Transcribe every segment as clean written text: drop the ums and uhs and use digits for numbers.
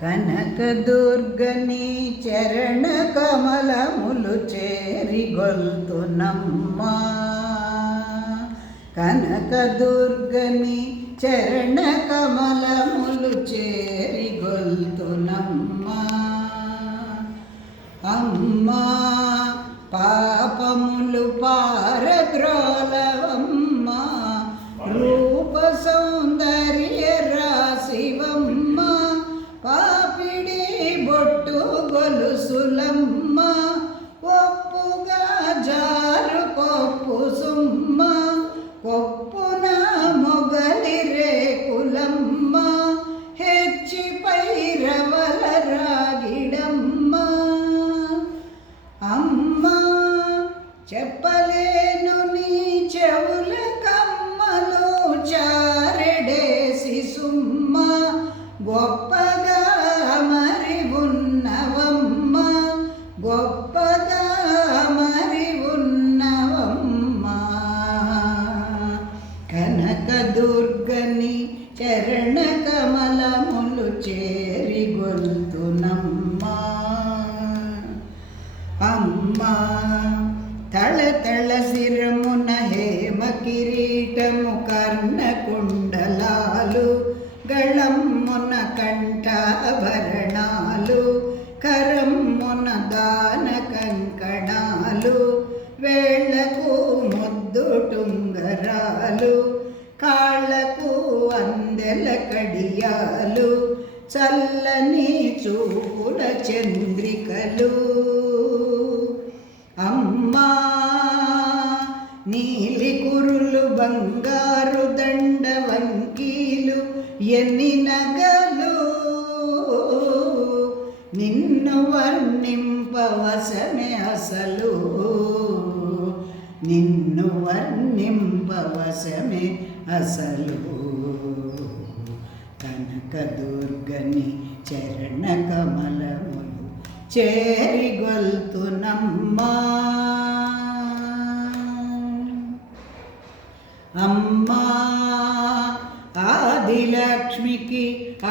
కనకదుర్గని చరణ కమలములు చేరిగొల్తునమ్మా. కనకదుర్గని చరణ కమలములు చేరిగొల్తునమ్మా. అమ్మా పాపములు పారద్రోలవమ్మా, రూప సౌందర్య రాశివమ్మ, పాపిడి బొట్టు గొలుసులమ్మ, ఒప్పుగా జారు కొప్పు సుమ్మ, కొప్పున మొగలి రేకులమ్మ, హెచ్చిపై రవల రాగిడమ్మ. అమ్మా చెప్పలేను నీ చెవుల కమ్మలు చారెడేసి సుమ్మ, గొప్పగా మరి ఉన్నవమ్మ, గొప్పగా మరి ఉన్నవమ్మ. కనకదుర్గని చరణ కమలములు చేరిగొల్తునమ్మా. అమ్మా తళతళ శిరమున హేమ కిరీటము, కర్ణకుండలాలు, గళమ్మున కంఠాభరణాలు, కరమ్మున దాన కంకణాలు, వేళ్లకు ముద్దు టుంగరాలు, కాళ్ళకు అందెల కడియాలు, చల్లని చూపుల చంద్రికలు. అమ్మా నీలి కురులు, బంగారు దండ వంకీలు, ఎన్ని నగలు, నిన్ను వర్ణింపవశమే అసలు, నిన్ను వర్ణింపవశమే అసలు. కనకదుర్గని చరణ కమలములు చేరిగొల్తునమ్మా. అమ్మా ఆదిలక్ష్మికి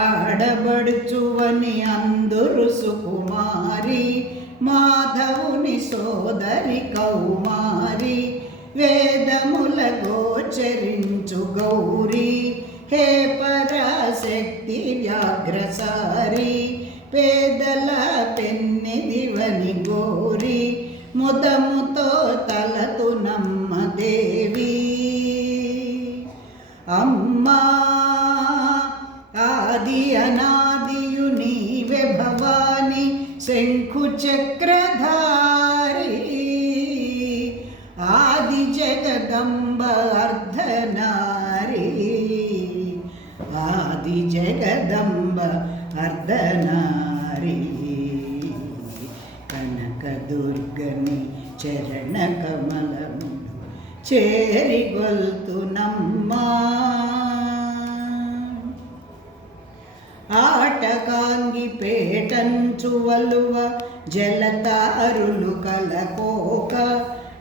ఆడబడుచువని అందురు సుకుమారి, మాధవుని సోదరి కౌమారి, వేదముల గోచరించు గౌరీ, హే పరాశక్తి వ్యాఘ్రసారి, పేదల పెన్నిదివని గోరి, ముదముతో తలతునమ్మ దేవి. అమ్మా ఆది అనాదియు నీవే భవాని, శంఖు చక్రధారి, ఆది జగదంబ అర్ధనారి, ఆది జగదంబ అర్ధనారి. కనకదుర్గని చరణ కమలములు చేరిగొల్తునమ్మా. ఆటకాంగి పేటంచు వలువ, జలతారులు కలకోక,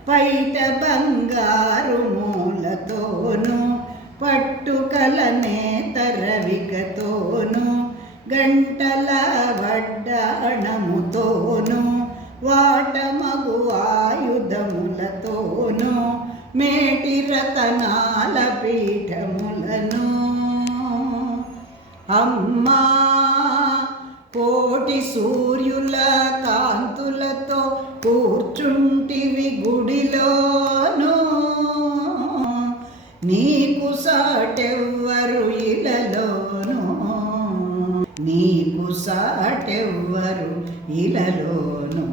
పైట బంగారు మూలతోను, పట్టుకల నేతరవికతోను, గంటల వడ్డాణముతోను, వాటమగు ఆయుధములతోను, మేటి రతనాల పీఠములను. అమ్మా కోటి సూర్యుల కాంతులతో కూర్చుంటివి గుడిలోను, నీకు సాటెవ్వరు ఇలలోను, నీకు సాటెవ్వరు ఇలలోను.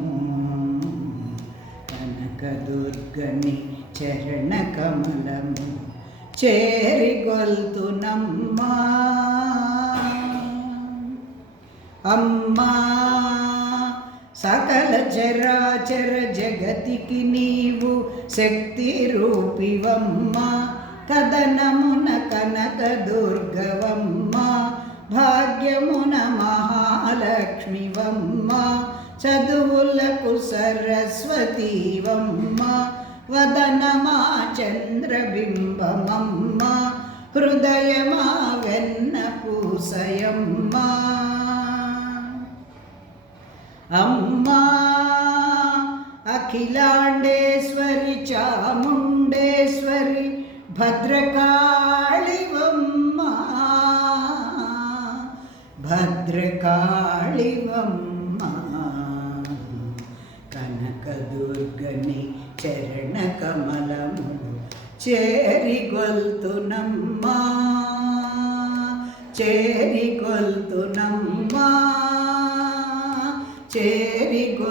కనకదుర్గని చరణ కమలము చేరిగొల్తునమ్మా. అమ్మా సకల చరాచర జగతికి నీవు శక్తి రూపివమ్మ, కదనమున కనకదుర్గవమ్మ, భాగ్యమున మహాలక్ష్మివమ్మ, చదువులకు సరస్వతీవమ్మ, వదనమా చంద్రబింబమమ్మ, హృదయమా వెన్న పూసయమ్మ. అమ్మా అఖిలాండేశ్వరి చాముండేశ్వరి భద్రకాళివమ్మ భద్రకాళివమ్మ కనకదుర్గని చరణ కమలము చేరిగొల్తునమ్మా చేరిగొల్తునమ్మా చేరిగొల్తునమ్మా